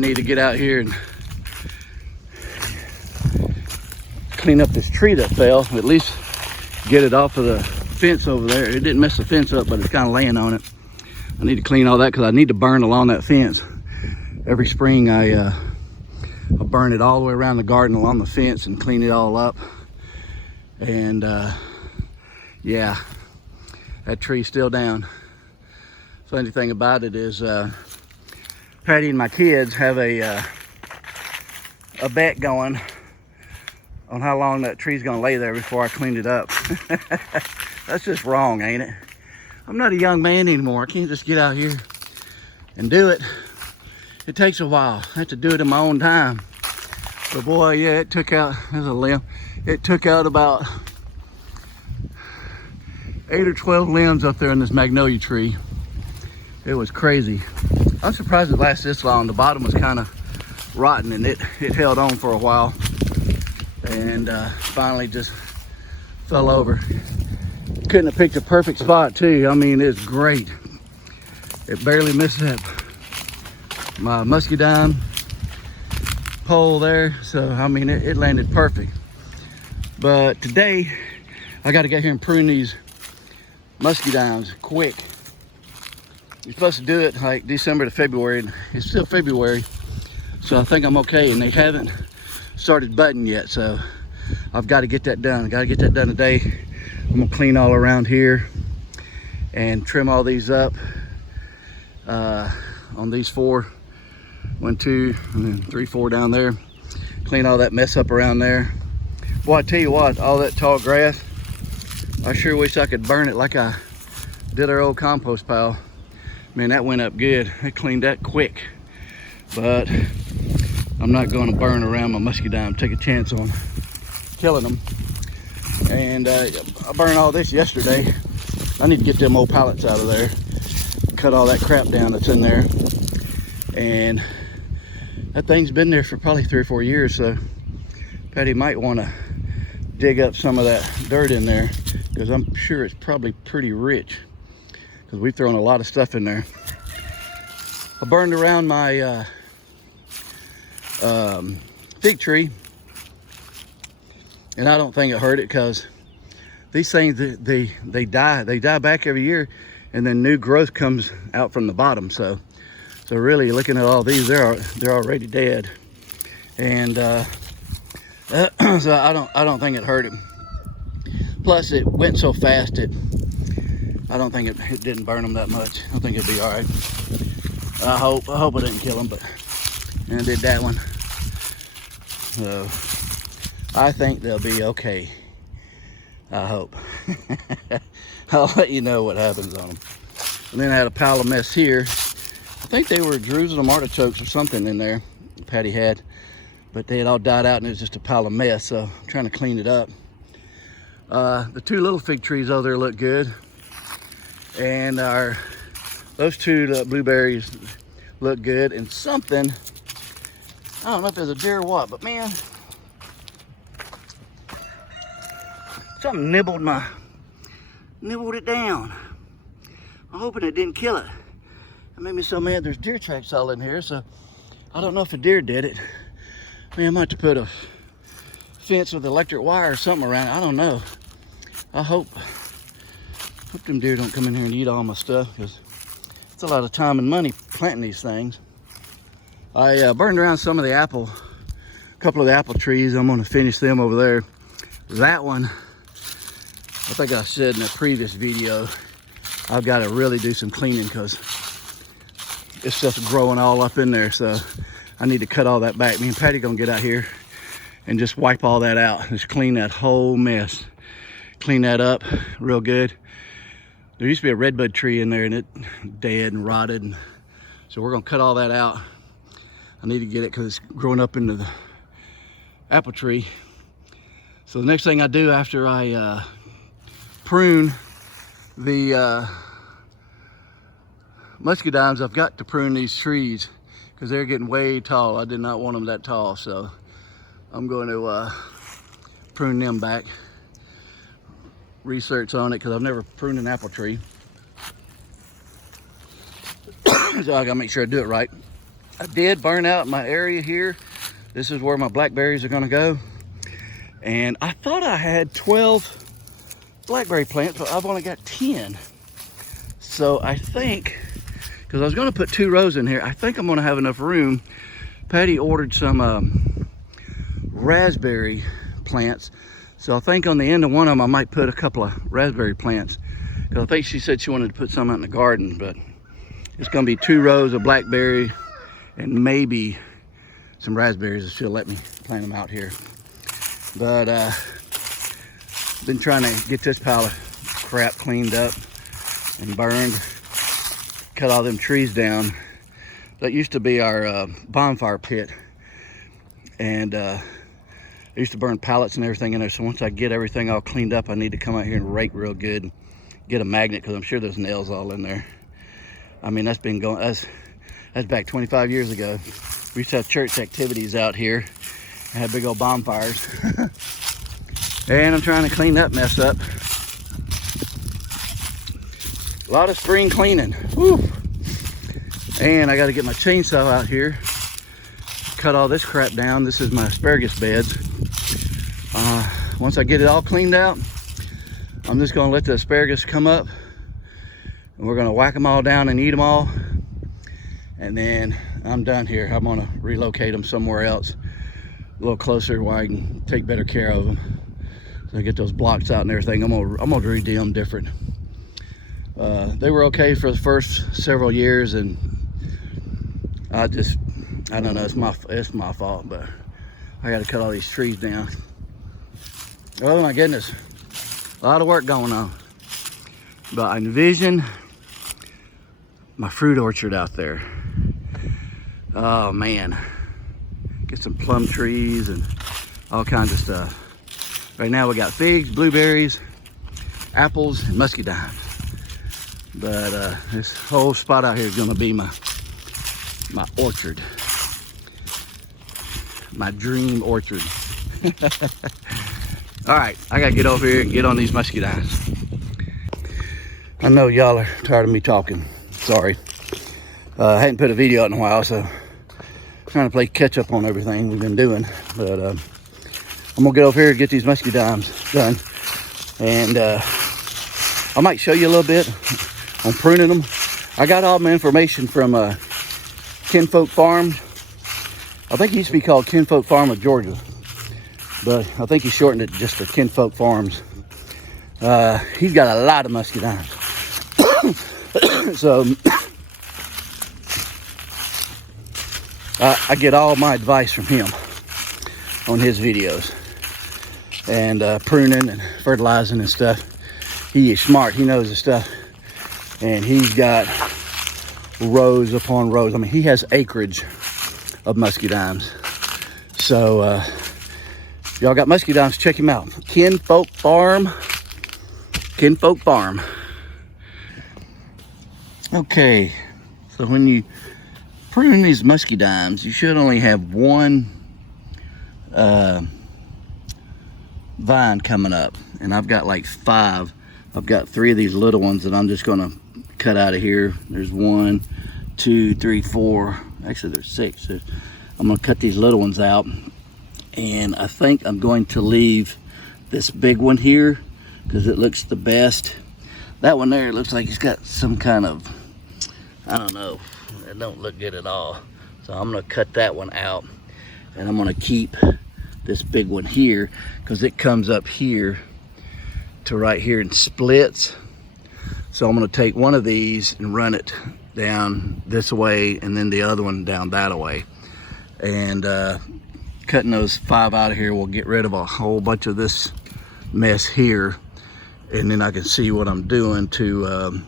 need to get out here and clean up this tree that fell. At least get it off of the fence over there. It didn't mess the fence up, but it's kind of laying on it. I need to clean all that because I need to burn along that fence. Every spring I burn it all the way around the garden along the fence and clean it all up. And yeah, that tree's still down. Funny thing about it is Patty and my kids have a bet going on how long that tree's gonna lay there before I clean it up. That's just wrong, ain't it? I'm not a young man anymore. I can't just get out here and do it. It takes a while. I have to do it in my own time. But boy, yeah, it took out, there's a limb. It took out about 8 or 12 limbs up there in this magnolia tree. It was crazy. I'm surprised it lasted this long. The bottom was kind of rotten and it held on for a while. And finally just fell over. Couldn't have picked a perfect spot too. I mean, it's great. It barely missed that my muscadine pole there. So I mean, it landed perfect. But today I got to get here and prune these muscadines quick. You're supposed to do it like December to February. It's still February, so I think I'm okay. And they haven't started budding yet, so I've got to get that done. I got to get that done today. I'm gonna clean all around here and trim all these up on these 4, 1, 2, and then 3, 4 down there. Clean all that mess up around there. Boy, I tell you what, all that tall grass, I sure wish I could burn it like I did our old compost pile. Man, that went up good. I cleaned that quick. But I'm not going to burn around my muscadine, take a chance on killing them. And I burned all this yesterday. I need to get them old pallets out of there, cut all that crap down that's in there. And that thing's been there for probably 3 or 4 years, so Patty might want to dig up some of that dirt in there, because I'm sure it's probably pretty rich, because we've thrown a lot of stuff in there. I burned around my fig tree, and I don't think it hurt it, because these things, they die back every year, and then new growth comes out from the bottom. So really, looking at all these, they're already dead. And so I don't think it hurt it. Plus, it went so fast, I don't think it didn't burn them that much. I think it'd be all right. I hope I didn't kill them, but and I did that one. So I think they'll be okay. I hope. I'll let you know what happens on them. And then I had a pile of mess here. I think they were Jerusalem artichokes or something in there Patty had, but they had all died out and it was just a pile of mess, so I'm trying to clean it up. The 2 little fig trees over there look good, and those 2 blueberries look good. And something, I don't know if there's a deer or what, but man, something nibbled it down. I'm hoping it didn't kill it. It made me so mad. There's deer tracks all in here, so I don't know if a deer did it. Man, I might have to put a fence with electric wire or something around it. I don't know. I hope them deer don't come in here and eat all my stuff, because it's a lot of time and money planting these things. I burned around some of the a couple of the apple trees. I'm going to finish them over there. That one, I think I said in a previous video, I've got to really do some cleaning, because this stuff's growing all up in there. So I need to cut all that back. Me and Patty gonna get out here and just wipe all that out. Just clean that whole mess. Clean that up real good. There used to be a redbud tree in there, and it dead and rotted. And so we're gonna cut all that out. I need to get it because it's growing up into the apple tree. So the next thing I do after I prune the muscadines, I've got to prune these trees because they're getting way tall. I did not want them that tall, so I'm going to prune them back. Research on it, because I've never pruned an apple tree. So I gotta make sure I do it right. I did burn out my area here. This is where my blackberries are gonna go. And I thought I had 12 blackberry plants, but I've only got 10. So I think, because I was gonna put 2 rows in here, I think I'm gonna have enough room. Patty ordered some raspberry plants. So I think on the end of one of them, I might put a couple of raspberry plants. Because I think she said she wanted to put some out in the garden, but it's gonna be 2 rows of blackberry and maybe some raspberries if she'll let me plant them out here. But been trying to get this pile of crap cleaned up and burned. Cut all them trees down. That used to be our bonfire pit. And I used to burn pallets and everything in there. So once I get everything all cleaned up, I need to come out here and rake real good and get a magnet, because I'm sure there's nails all in there. I mean, that's been going, that's back 25 years ago. We used to have church activities out here. I had big old bonfires. And I'm trying to clean that mess up. A lot of spring cleaning. Woo. And I got to get my chainsaw out here. Cut all this crap down. This is my asparagus beds. Once I get it all cleaned out, I'm just going to let the asparagus come up. And we're going to whack them all down and eat them all. And then I'm done here. I'm going to relocate them somewhere else, a little closer where I can take better care of them. So I get those blocks out and everything. I'm gonna redo them different. They were okay for the first several years, and I don't know. It's my fault, but I got to cut all these trees down. Oh my goodness, a lot of work going on. But I envision my fruit orchard out there. Oh man, get some plum trees and all kinds of stuff. Right now we got figs, blueberries, apples, and muscadines. But this whole spot out here is gonna be my orchard. My dream orchard. All right, I gotta get over here and get on these muscadines. I know y'all are tired of me talking, sorry. I hadn't put a video out in a while, so trying to play catch up on everything we've been doing. But I'm gonna get over here and get these muscadines done. And I might show you a little bit on pruning them. I got all my information from Kinfolk Farm. I think he used to be called Kinfolk Farm of Georgia, but I think he shortened it just to Kinfolk Farms. He's got a lot of muscadines. So I get all my advice from him on his videos, and pruning and fertilizing and stuff. He is smart, he knows his stuff, and he's got rows upon rows. I mean, he has acreage of muscadines. So y'all got muscadines, check him out. Kinfolk Farm. Kinfolk Farm. Okay, so when you prune these muscadines, you should only have one vine coming up, and I've got like 5. I've got 3 of these little ones that I'm just gonna cut out of here. There's 1, 2, 3, 4. Actually, there's 6. So I'm gonna cut these little ones out, and I think I'm going to leave this big one here because it looks the best. That one there, it looks like it's got some kind of, I don't know, it don't look good at all. So I'm gonna cut that one out, and I'm gonna keep this big one here because it comes up here to right here and splits. So I'm gonna take one of these and run it down this way, and then the other one down that way. And cutting those 5 out of here will get rid of a whole bunch of this mess here, and then I can see what I'm doing to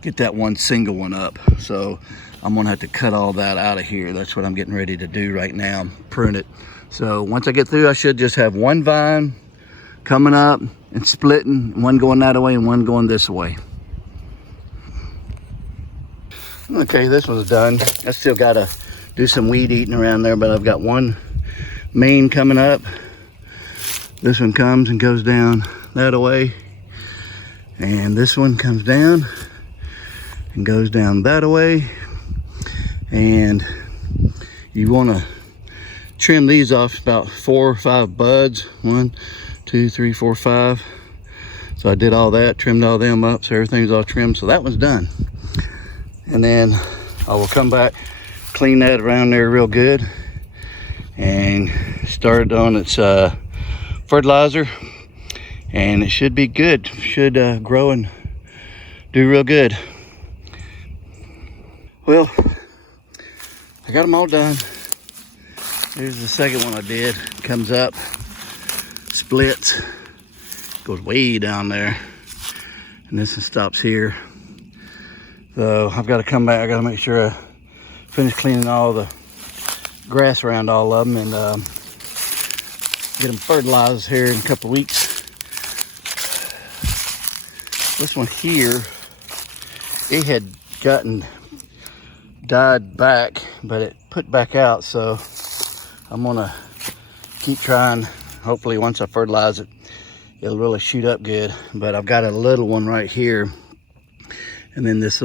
get that one single one up. So I'm gonna have to cut all that out of here. That's what I'm getting ready to do right now, prune it. So once I get through, I should just have one vine coming up and splitting, one going that way and one going this way. Okay, this one's done. I still gotta do some weed eating around there, but I've got one main coming up. This one comes and goes down that way, and this one comes down and goes down that way, And you want to trim these off about 4 or 5 buds. 1, 2, 3, 4, 5. So I did all that, trimmed all them up, so everything's all trimmed. So that one's done. And then I will come back, clean that around there real good, and start on its fertilizer, and it should be good. Should grow and do real good. Well, I got them all done. Here's the second one I did. Comes up, splits, goes way down there, and this one stops here. So I've got to come back. I got to make sure I finish cleaning all the grass around all of them, and get them fertilized here in a couple of weeks. This one here, it had died back, but it put back out, so I'm gonna keep trying. Hopefully once I fertilize it, it'll really shoot up good. But I've got a little one right here, and then this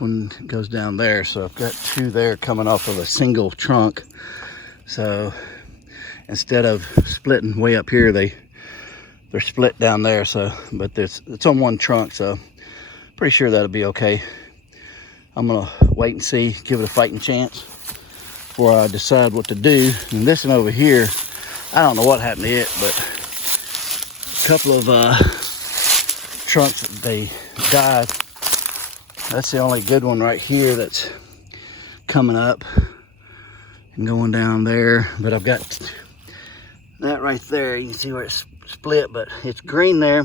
one goes down there, so I've got 2 there coming off of a single trunk. So instead of splitting way up here, they're split down there. So but it's on one trunk, so pretty sure that'll be okay. I'm gonna wait and see, give it a fighting chance before I decide what to do. And this one over here, I don't know what happened to it, but a couple of trunks, they died. That's the only good one right here that's coming up and going down there. But I've got that right there. You can see where it's split, but it's green there.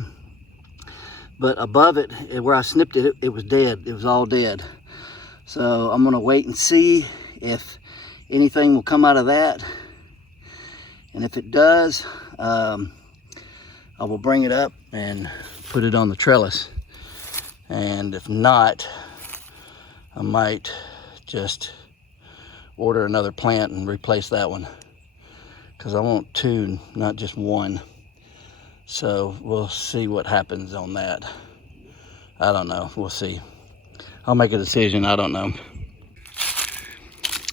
But above it, where I snipped it, it was dead. It was all dead. So I'm gonna wait and see if anything will come out of that. And if it does, I will bring it up and put it on the trellis. And if not, I might just order another plant and replace that one, because I want 2, not just 1. So we'll see what happens on that. I don't know, we'll see. I'll make a decision, I don't know.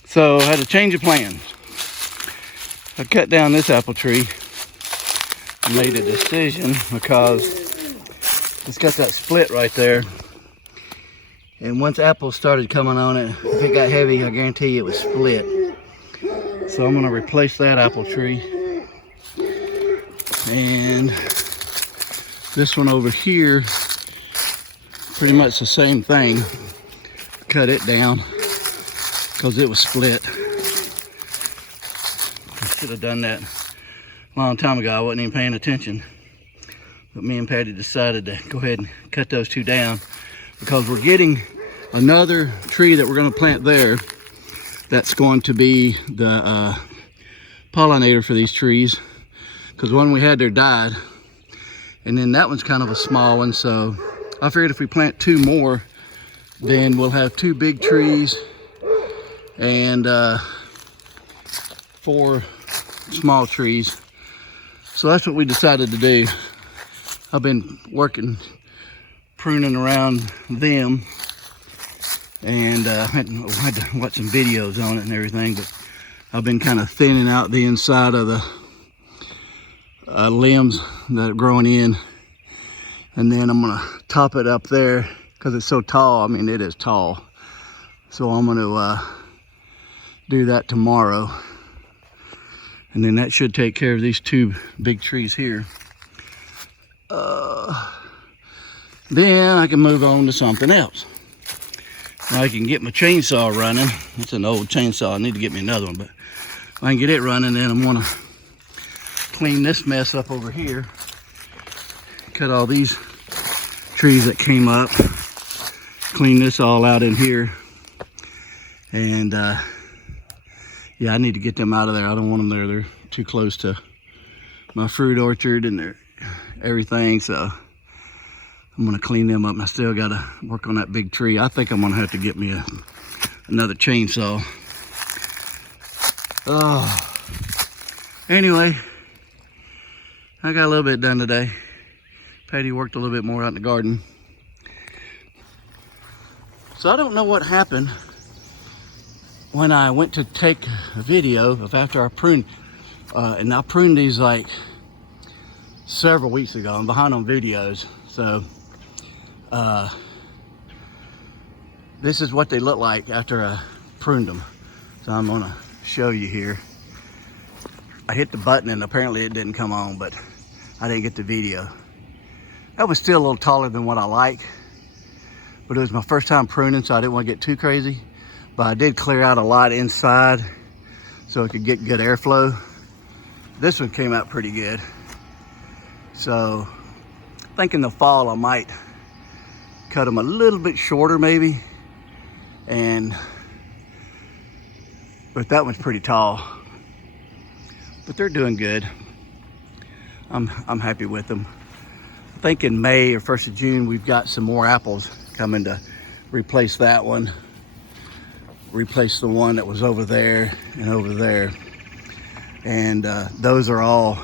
So I had to change of plans. I cut down this apple tree. I made a decision because it's got that split right there. And once apples started coming on it, if it got heavy, I guarantee you it was split. So I'm gonna replace that apple tree. And this one over here, pretty much the same thing. Cut it down because it was split. I should have done that a long time ago. I wasn't even paying attention. But me and Patty decided to go ahead and cut those 2 down, because we're getting another tree that we're going to plant there that's going to be the pollinator for these trees, because one we had there died, and then that one's kind of a small one. So I figured if we plant 2 more, then we'll have 2 big trees and 4 small trees. So that's what we decided to do. I've been working, pruning around them, and I had to watch some videos on it and everything, but I've been kind of thinning out the inside of the limbs that are growing in, and then I'm gonna top it up there because it's so tall. I mean, it is tall. So I'm gonna do that tomorrow, and then that should take care of these 2 big trees here. Then I can move on to something else. I can get my chainsaw running. It's an old chainsaw. I need to get me another one, but if I can get it running, then I'm gonna clean this mess up over here. Cut all these trees that came up. Clean this all out in here. And yeah, I need to get them out of there. I don't want them there. They're too close to my fruit orchard and their everything. So I'm gonna clean them up, and I still gotta work on that big tree. I think I'm gonna have to get me another chainsaw. Anyway, I got a little bit done today. Patty worked a little bit more out in the garden. So I don't know what happened when I went to take a video of after I pruned, and I pruned these like several weeks ago. I'm behind on videos, so this is what they look like after I pruned them. So I'm gonna show you here. I hit the button and apparently it didn't come on, but I didn't get the video. That was still a little taller than what I like, but it was my first time pruning, so I didn't want to get too crazy. But I did clear out a lot inside so it could get good airflow. This one came out pretty good. So I think in the fall I might cut them a little bit shorter maybe. But that one's pretty tall. But they're doing good. I'm happy with them. I think in May or 1st of June we've got some more apples coming to replace that one. Replace the one that was over there and over there. And those are all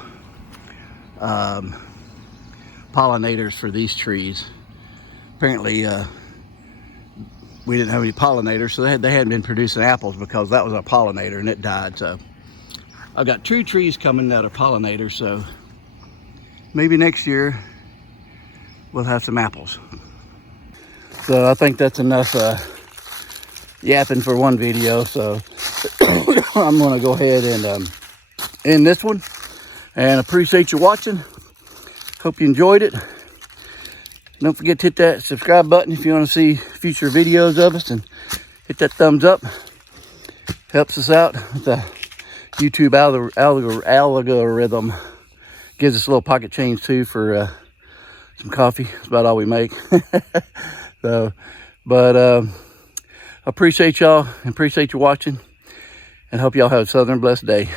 pollinators for these trees. Apparently we didn't have any pollinators, so they hadn't been producing apples because that was a pollinator and it died. So I've got 2 trees coming that are pollinators, so maybe next year we'll have some apples. So I think that's enough yapping for one video, so I'm gonna go ahead and end this one, and appreciate you watching. Hope you enjoyed it. Don't forget to hit that subscribe button if you want to see future videos of us, and hit that thumbs up. Helps us out with the YouTube algorithm. Gives us a little pocket change too for some coffee. That's about all we make. So, but I appreciate y'all and appreciate you watching, and hope y'all have a southern blessed day.